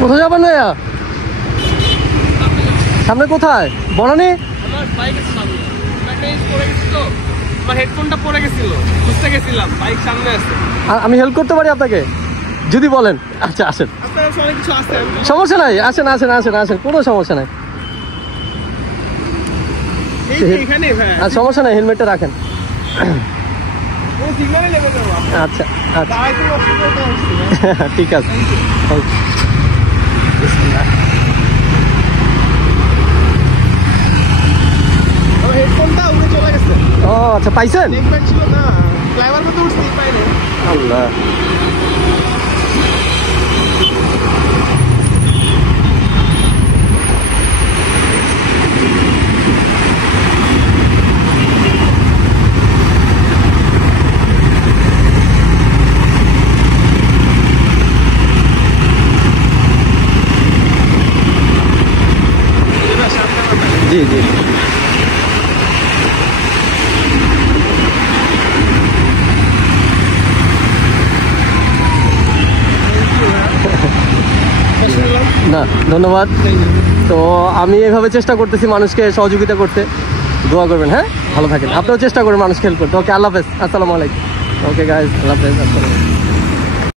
কোথায় যাবেন ভাইয়া? সামনে কোথায়? বনানি? আমার বাইকের সামনে পড়ে গেছিল, আমার হেডফোনটা পড়ে গেছিল, খুঁজতে গেছিলাম, বাইক সামনে আছে। আমি হেল্প করতে পারি আপনাকে যদি বলেন। আচ্ছা আসেন, আপনার অনেক কিছু আছে, সমস্যা নাই, আসেন আসেন আসেন আসেন, কোনো সমস্যা নাই। এখানে আর সমস্যা নাই, হেলমেটটা রাখেন। সিগন্যালে লেগে যাবো। আচ্ছা আচ্ছা আচ্ছা ঠিক আছে। হেডফোনটা উড়ে চলে গেছে। ও আচ্ছা, পাইছেন? নেকব্যান্ড ছিল না, ফ্লাইওভার মতো উঠতেই পাইনি। আল্লাহ, জি জি। না ধন্যবাদ। তো আমি এভাবে চেষ্টা করতেছি মানুষকে সহযোগিতা করতে, দোয়া করবেন। হ্যাঁ, ভালো থাকেন, আপনিও চেষ্টা করবেন মানুষকে হেল্প করতে। ওকে, আল্লাহ হাফেজ, আসসালামু আলাইকুম। ওকে গাইজ, আল্লাহ হাফেজ, আসসালামু আলাইকুম।